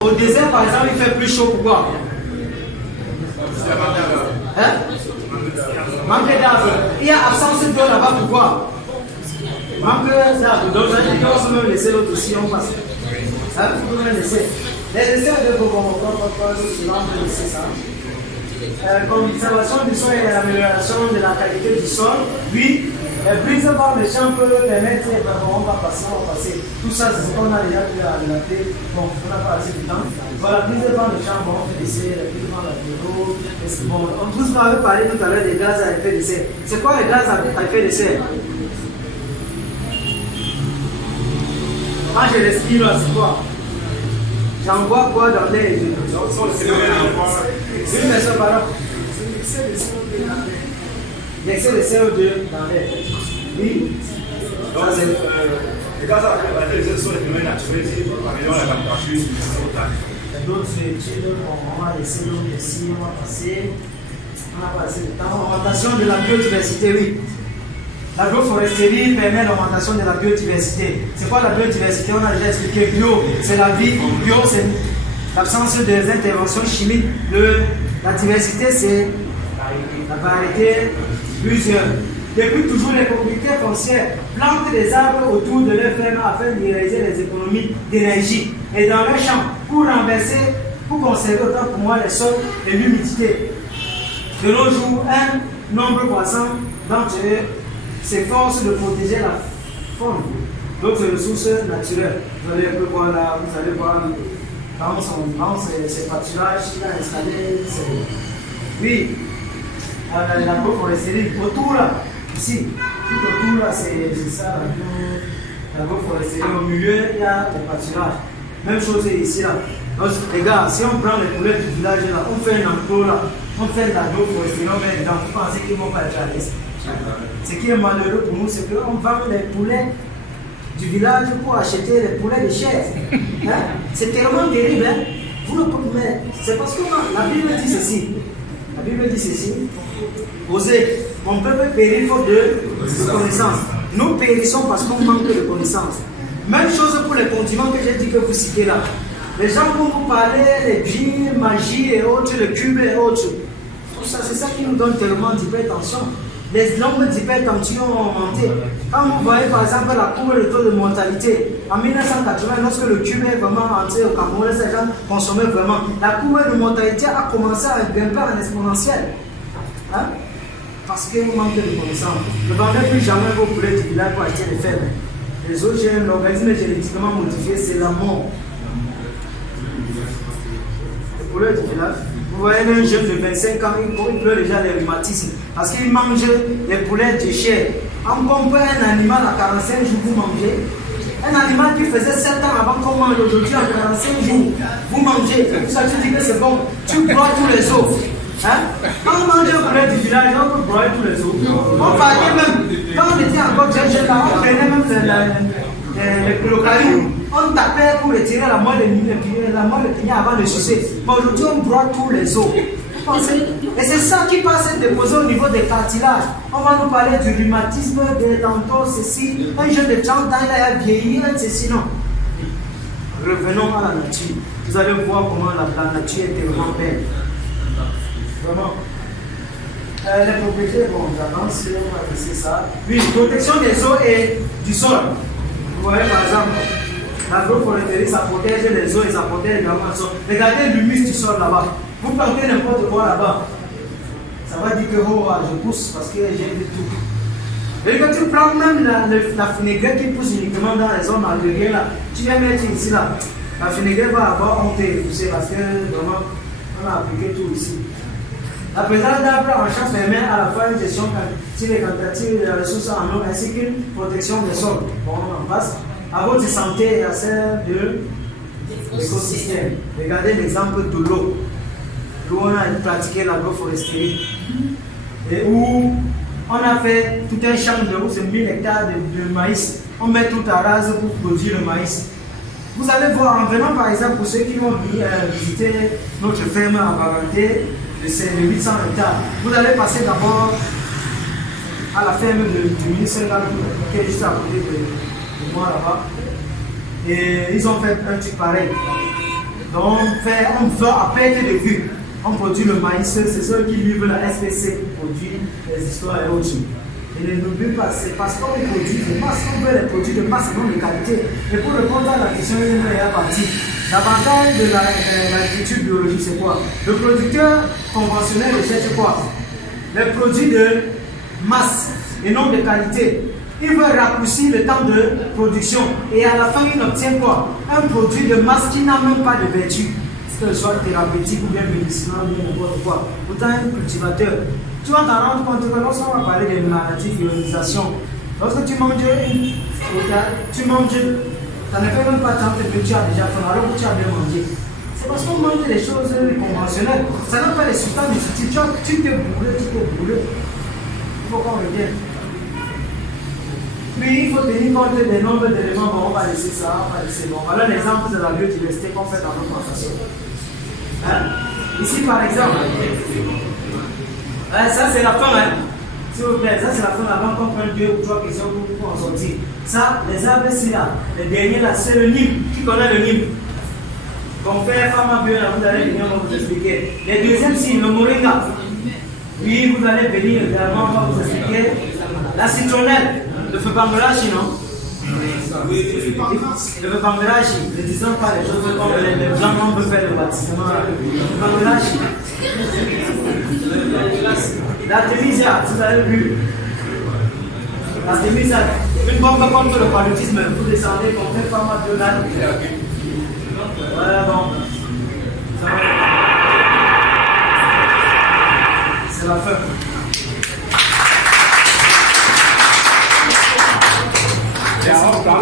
Au désert, par exemple, il fait plus chaud. Pourquoi? Hein? Manque d'arbres. Il y a absence d'eau là-bas. Pourquoi? Manque d'arbres. Donc, on peut même laisser l'autre aussi, on passe. Hein? On peut même laisser. Les essais de Bobon, on peut laisser ça. Conservation du sol et l'amélioration de la qualité du sol. Oui, prise par les champs peut permettre, on va passer. Tout ça, c'est ce qu'on a déjà pu adapter. Bon, on n'a pas assez de temps. Voilà, prise par les champs, bon, on fait laisser, la prise par la bureau. Bon, on vous avait parlé tout à l'heure des gaz à effet de serre. C'est quoi les gaz à effet de serre? Quand je respire là, c'est quoi? J'envoie quoi dans l'air? Une personne par là. L'excès de CO2 dans l'air. Oui. Donc, les gaz à effet de serre sont les phénomènes naturels qui améliorent la température sur D'autres études, on va laisser l'eau ici, on va passer. On va passer le temps. Augmentation de la biodiversité, oui. L'agroforesterie permet l'augmentation de la biodiversité. C'est quoi la biodiversité? On a déjà expliqué. Bio, c'est la vie. Bio, c'est l'absence des interventions chimiques. La diversité, c'est la variété, plusieurs. Depuis toujours, les propriétaires foncières plantent des arbres autour de leur ferme afin de réaliser les économies d'énergie. Et dans leur champ, pour conserver autant pour moi les sols et l'humidité. De nos jours, un nombre croissant d'entre eux s'efforce de protéger la faune, d'autres ressources naturelles. Vous allez voir là, vous allez voir dans ces pâturages qu'il a installé. Oui, l'agroforesterie, autour là, ici, tout autour là, c'est ça, l'agroforesterie. Au milieu, il y a les pâturages. Même chose ici là. Donc, les gars, si on prend les poulets du village là, on fait un enclos là, on fait de l'agroforesterie, on met dedans, vous pensez qu'ils vont pas être à l'aise? Ce qui est malheureux pour nous, c'est qu'on vend les poulets du village pour acheter les poulets de chair. Hein? C'est tellement terrible. Hein? Vous ne pouvez pas. C'est parce que la Bible dit ceci. La Bible dit ceci. Osez, mon peuple périt faute de connaissance. Nous périssons parce qu'on manque de connaissance. Même chose pour les condiments que j'ai dit que vous citez là. Les gens vont vous parler, les djinns, magie et autres, le cube et autres. Tout ça, c'est ça qui nous donne tellement d'hypertension. Les nombres d'hypertension ont augmenté. Quand vous voyez par exemple la courbe de taux de mortalité, en 1980, lorsque le cube est vraiment entré au Cameroun, les gens consommaient vraiment. La courbe de mortalité a commencé à grimper en exponentielle. Hein? Parce qu'il manque de connaissances. Ne vendez plus jamais vos poulets du village pour acheter les fermes. Les autres gènes, l'organisme génétiquement modifié, c'est la mort. Les poulets du village. Vous voyez un jeune de 25 ans, il pleure déjà les rhumatismes parce qu'il mange les poulets de chair. On compare un animal à 45 jours, vous mangez. Un animal qui faisait 7 ans avant qu'on mange, aujourd'hui à 45 jours, vous mangez. Ça tu dis que c'est bon, tu broies tous les os. Hein? Quand on mange un poulet du village, on peut broyer tous les os. On parlait même, quand on était encore jeune, on prenait même le caillou. On tapait pour retirer la moelle de pignon avant de sucer. Mais aujourd'hui, on broie tous les os. Et c'est ça qui va se déposer au niveau des cartilages. On va nous parler du rhumatisme, des tantôt, ceci. Un jeune de 30 ans, il a vieilli, ceci, non. Revenons à la nature. Vous allez voir comment la nature est tellement belle. Vraiment. Les propriétés, bon, j'avance, on va laisser ça. Oui, protection des eaux et du sol. Vous voyez par exemple, l'agroforesterie, ça protège les eaux et ça protège également le sol. Regardez l'humus du sol là-bas. Vous plantez n'importe quoi là-bas. Ça va dire que oh, je pousse parce que j'ai vu tout. Et quand tu prends même la fenégrette qui pousse uniquement dans les zones agrégées là, tu viens mettre ici là. La fenégrette va avoir honte et pousser parce que vraiment, on a appliqué tout ici. La présence d'arbres en champ permet à la fois une gestion quantitative et quantitative des ressources en eau ainsi qu'une protection des sols. Bon, on en passe. À votre santé et à celle de l'écosystème. Regardez l'exemple de l'eau. Où on a pratiqué l'agroforesterie. Et où on a fait tout un champ de 1000 hectares de maïs. On met tout à rase pour produire le maïs. Vous allez voir en venant par exemple pour ceux qui vont visiter notre ferme à Baranté, c'est de 800 hectares. Vous allez passer d'abord à la ferme du ministre qui est juste à côté de moi là-bas. Et ils ont fait un truc pareil. Donc on veut à perte de vue. On produit le maïs, c'est ceux qui livrent la SPC qui produit les histoires et autres. Et n'oubliez pas, c'est parce qu'on produit de masse, on veut les produits de masse et non de qualité. Et pour répondre à la question, il y a partie. L'avantage de l'agriculture biologique, c'est quoi? Le producteur conventionnel cherche quoi? Les produits de masse et non de qualité. Il veut raccourcir le temps de production et à la fin, il obtient quoi? Un produit de masse qui n'a même pas de vertu. Que ce soit thérapeutique ou bien médicinal ou bien n'importe quoi. Pourtant, un cultivateur, tu vas t'en rendre compte que lorsqu'on va parler des maladies, d'ionisation, lorsque tu manges, ça ne fait même pas tant que tu as déjà faim, alors que tu as bien mangé. C'est parce qu'on mange des choses conventionnelles. Ça n'a pas les substances nutritives. Tu t'es brûlé. Il faut qu'on revienne. Puis, il faut tenir compte des nombres d'éléments. Bon, on va laisser ça, on va laisser bon. Voilà l'exemple de la biodiversité qu'on fait dans notre plantation. Ici, par exemple, ça c'est la fin, s'il vous plaît, ça c'est la fin avant qu'on prenne 2 ou 3 questions pour en sortir. Ça, les arbres ici là, les derniers là, c'est le Nîmes. Qui connaît le Nîmes? Qu'on fait Pharma Bio, là, vous allez venir, on va vous expliquer. Les deuxièmes, c'est le Moringa. Oui, vous allez venir également, on va vous expliquer. La citronnelle, le feu bambelachi, non? Le bambelachi, ne disons pas les choses comme les gens qu'on peut faire le baptême. Le bambelachi. L'artémisia, vous avez vu. L'artémisia, une bombe contre le paludisme, vous descendez, on fait pas mal de l'âne. Voilà, bon. C'est la fin. Ja, auch da,